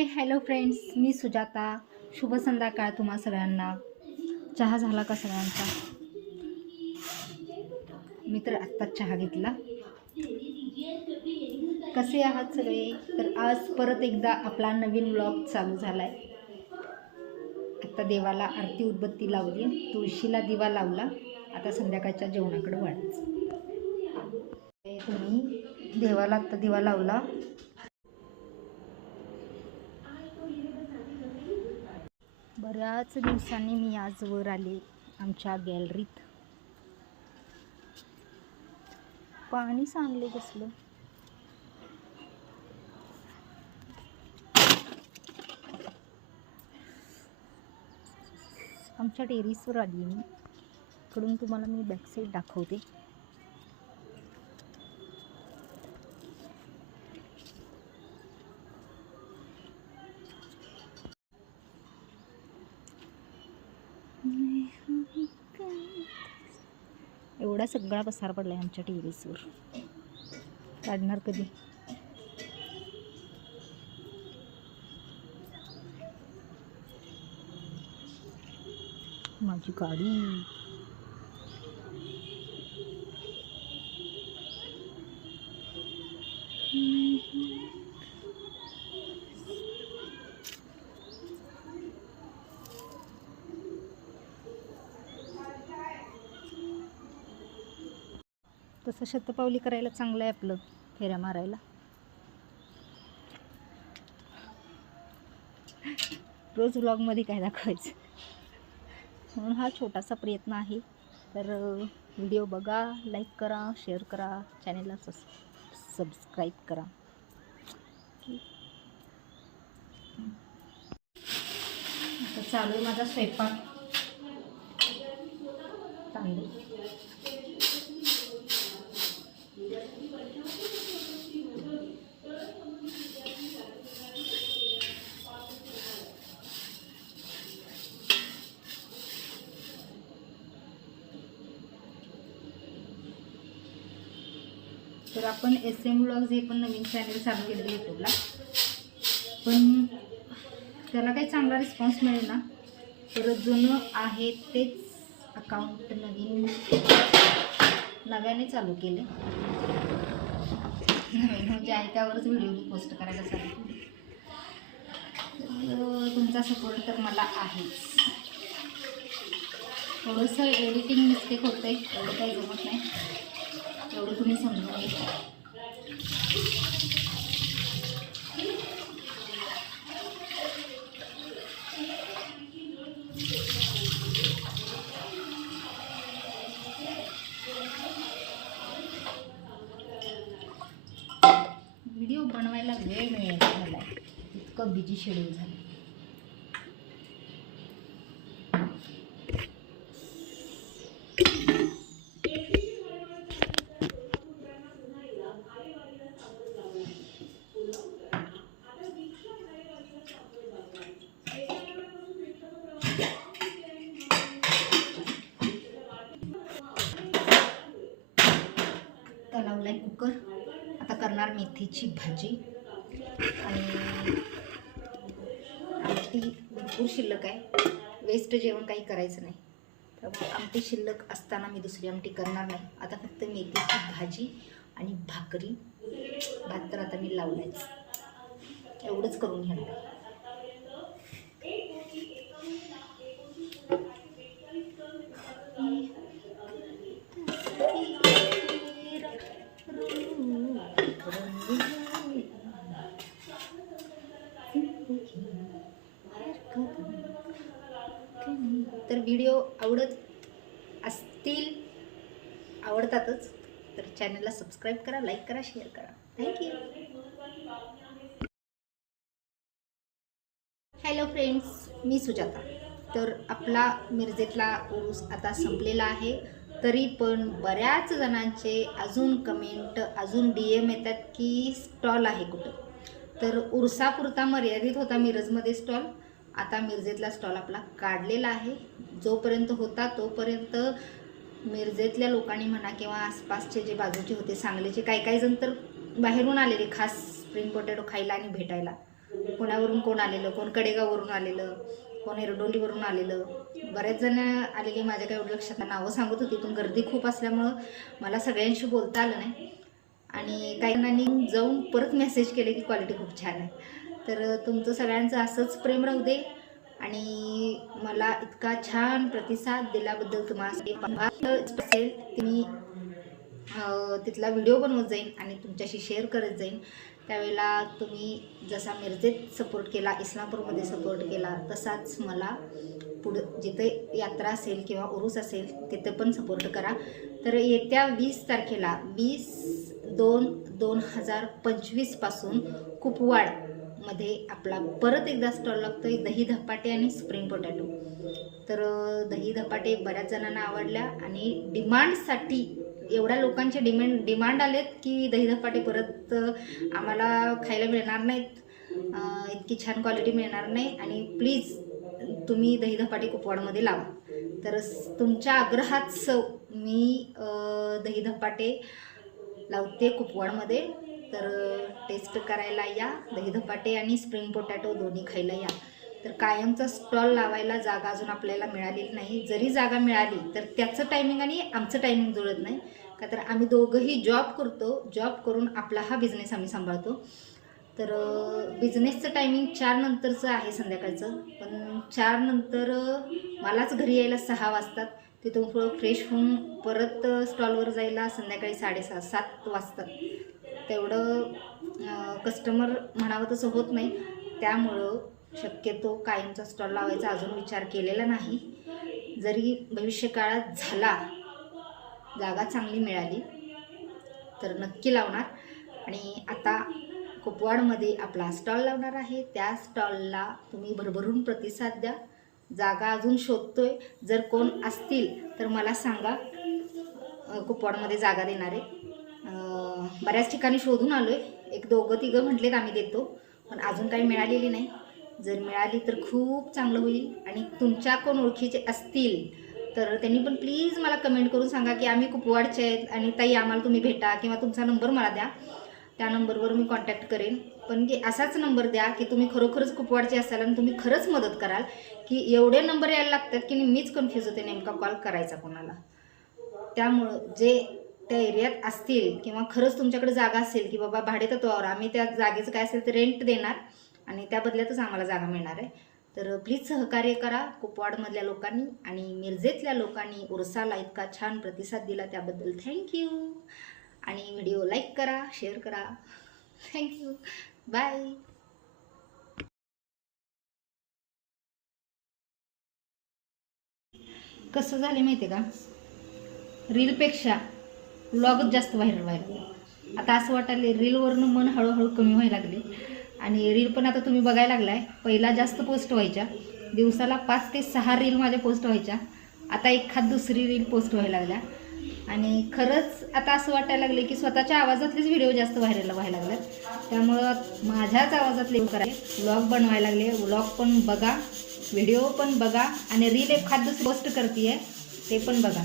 हाय hello friends मी सुजाता. शुभ संध्याकाळ तुम्हा सगळ्यांना. चहा झाला का सगळ्यांचा? मी तर आत्ताच चहा घेतला. कसे आहात सगळे? तर आज परत एकदा आपला नवीन ब्लॉग चालू झाला आहे आत्ता देवाला आरती उदबत्ती लावली. तुळशीला दिवा लावला. आता संध्याकाळच्या जेवणाकडे वाढायचं तुम्ही देवाला आत्ता दिवा लावला. बऱ्याच दिवसांनी मी आज वर आले आमच्या गॅलरीत. पाणी सांगले बसलं आमच्या टेरिसवर आली मी. इकडून तुम्हाला मी बॅकसाईड दाखवते. एवढा सगळा पसार पडलाय आमच्या टेरिसवर काढणार कधी? माझी गाडी. तसं शतपावली करायला चांगलं आहे आपलं फेऱ्या मारायला. रोज व्लॉगमध्ये काय दाखवायचं? म्हणून हा छोटासा प्रयत्न आहे. तर व्हिडिओ बघा लाईक करा शेअर करा चॅनेलला सबस सबस्क्राईब करा. आता चालू आहे माझा स्वयंपाक. तांदूळ तर आपण एस एम ब्लॉग्स हे पण नवीन चॅनल चालू केलेलं यूट्यूबला पण त्याला काही चांगला रिस्पॉन्स मिळेल ना. तर जुनं आहे तेच अकाउंट नवीन नव्याने चालू केले. नवीन म्हणजे आहे त्यावरच व्हिडिओ पोस्ट करायला चालू तुमचा सपोर्ट तर मला आहेच. थोडंसं एडिटिंग मिस्टेक होतं आहे एवढं काही जमत नाही. एवढं तुम्ही समजून घ्या व्हिडिओ बनवायला वेळ मिळेल मला इतकं बिजी शेड्यूल झालं आता लावलाय कुकर आता करणार मेथीची भाजी आणि आमटी भरपूर शिल्लक आहे. वेस्ट जेवण काही करायचं नाही. त्यामुळे आमटी शिल्लक असताना मी दुसरी आमटी करणार नाही. आता फक्त मेथीची भाजी आणि भाकरी. भात तर आता मी लावलायच. एवढंच करून घेणार व्हिडिओ आवडत असतील आवडतातच तर चॅनलला सबस्क्राईब करा लाईक करा शेअर करा. थँक्यू हॅलो फ्रेंड्स मी सुजाता. तर आपला मिरजेतला ऊस आता संपलेला आहे. तरी पण बऱ्याच जणांचे अजून कमेंट अजून डी एम येतात की स्टॉल आहे कुठं? तर उरसापुरता मर्यादित होता मिरजमध्ये स्टॉल आता मिरजेतला स्टॉल आपला काढलेला आहे. जोपर्यंत होता तोपर्यंत मिरजेतल्या लोकांनी म्हणा किंवा आसपासचे जे बाजूचे होते सांगलीचे काही काही जण तर बाहेरून आलेले खास स्प्रिंग पोटॅटो खायला आणि भेटायला. कोणावरून कोण आलेलं? कोण कडेगाववरून आलेलं? कोण एरडोलीवरून आलेलं? बऱ्याच जण आलेली माझ्या काही एवढं लक्षात नावं सांगत होती पण गर्दी खूप असल्यामुळं मला सगळ्यांशी बोलता आलं नाही. आणि काही जणांनी जाऊन परत मेसेज केले की क्वालिटी खूप छान आहे. तर तुमचं सगळ्यांचं असंच प्रेम राहू दे. आणि मला इतका छान प्रतिसाद दिल्याबद्दल तुम्हाला असेल ते मी तिथला व्हिडिओ बनवत जाईन आणि तुमच्याशी शेअर करत जाईन. त्यावेळेला तुम्ही जसा मिरजेत सपोर्ट केला इस्लामपूरमध्ये सपोर्ट केला तसाच मला पुढं जिथे यात्रा असेल किंवा उरूस असेल तिथे पण सपोर्ट करा. तर येत्या वीस तारखेला वीस दोन दोन हजार पंचवीसपासून मध्ये आपला परत एकदा स्टॉल लागतो आहे दही धपाटे आणि स्प्रिंग पोटॅटो तर दही धपाटे बऱ्याच जणांना आवडल्या आणि डिमांडसाठी एवढ्या लोकांचे डिमांड डिमांड आलेत की दही धपाटे परत आम्हाला खायला मिळणार नाहीत. इतकी छान क्वालिटी मिळणार नाही आणि प्लीज तुम्ही दही धपाटे कुपवाडमध्ये लावा. तर तुमच्या आग्रहात मी दही धपाटे लावते कुपवाडमध्ये. तर टेस्ट करायला या. दही धपाटे आणि स्प्रिंग पोटॅटो दोन्ही खायला या. तर कायमचा स्टॉल लावायला जागा अजून आपल्याला मिळालेली नाही. जरी जागा मिळाली तर त्याचं टायमिंग आणि आमचं टायमिंग जुळत नाही. का तर आम्ही दोघंही जॉब करतो. जॉब करून आपला हा बिझनेस आम्ही सांभाळतो. तर बिझनेसचं टायमिंग चार नंतरचं आहे संध्याकाळचं. पण चार नंतर मलाच घरी यायला सहा वाजतात. तिथून पुढं फ्रेश होऊन परत स्टॉलवर जायला संध्याकाळी साडेसहा सात वाजतात. तेवढं कस्टमर म्हणावं तसं होत नाही. त्यामुळं शक्यतो कायमचा स्टॉल लावायचा अजून विचार केलेला नाही. जरी भविष्यकाळात झाला जागा चांगली मिळाली तर नक्की लावणार. आणि आता कुपवाडमध्ये आपला स्टॉल लावणार आहे. त्या स्टॉलला तुम्ही भरभरून प्रतिसाद द्या. जागा अजून शोधतोय. जर कोण असतील तर मला सांगा कुपवाडमध्ये जागा देणारे. आहे बऱ्याच ठिकाणी शोधून आलो आहे एक दोघं तिघं म्हटलेत आम्ही देतो. पण अजून काही मिळालेली नाही. जर मिळाली तर खूप चांगलं होईल. आणि तुमच्या कोण ओळखीचे असतील तर त्यांनी पण प्लीज मला कमेंट करून सांगा की आम्ही कुपवाडचे आहेत आणि ताई आम्हाला तुम्ही भेटा किंवा तुमचा नंबर मला द्या. त्या नंबरवर मी कॉन्टॅक्ट करेन. पण की असाच नंबर द्या की तुम्ही खरोखरच कुपवाडचे असाल आणि तुम्ही खरंच मदत कराल की एवढे नंबर यायला लागतात की मीच कन्फ्यूज होते नेमका कॉल करायचा कोणाला. त्यामुळं जे त्या एरियात असतील किंवा खरंच तुमच्याकडे जागा असेल की बाबा भाडेतत्वावर आम्ही त्या जागेचं काय असेल ते रेंट देणार आणि त्या बदल्यातच आम्हाला जागा मिळणार आहे. तर प्लीज सहकार्य करा कुपवाडमधल्या लोकांनी आणि मिरजेतल्या लोकांनी उरसाला इतका छान प्रतिसाद दिला त्याबद्दल थँक्यू आणि व्हिडिओ लाईक करा शेअर करा. थँक्यू बाय कसं झाले माहिती आहे का रीलपेक्षा व्लॉगच जास्त व्हायरल व्हायला आता असं वाटायले रीलवरनं मन हळूहळू कमी व्हायला लागले. आणि रील पण आता तुम्ही बघायला लागलाय. पहिला जास्त पोस्ट व्हायच्या. दिवसाला पाच ते सहा रील माझ्या पोस्ट व्हायच्या. आता एखाद दुसरी रील पोस्ट व्हायला लागल्या. आणि खरंच आता असं वाटायला लागले की स्वतःच्या आवाजातलेच व्हिडिओ जास्त व्हायरल व्हायला लागल्यात त्यामुळं माझ्याच आवाजातले कराय व्लॉग बनवायला लागले. व्लॉग पण बघा. व्हिडिओ पण बघा. आणि रील एखाद दुसरी पोस्ट करते ते पण बघा.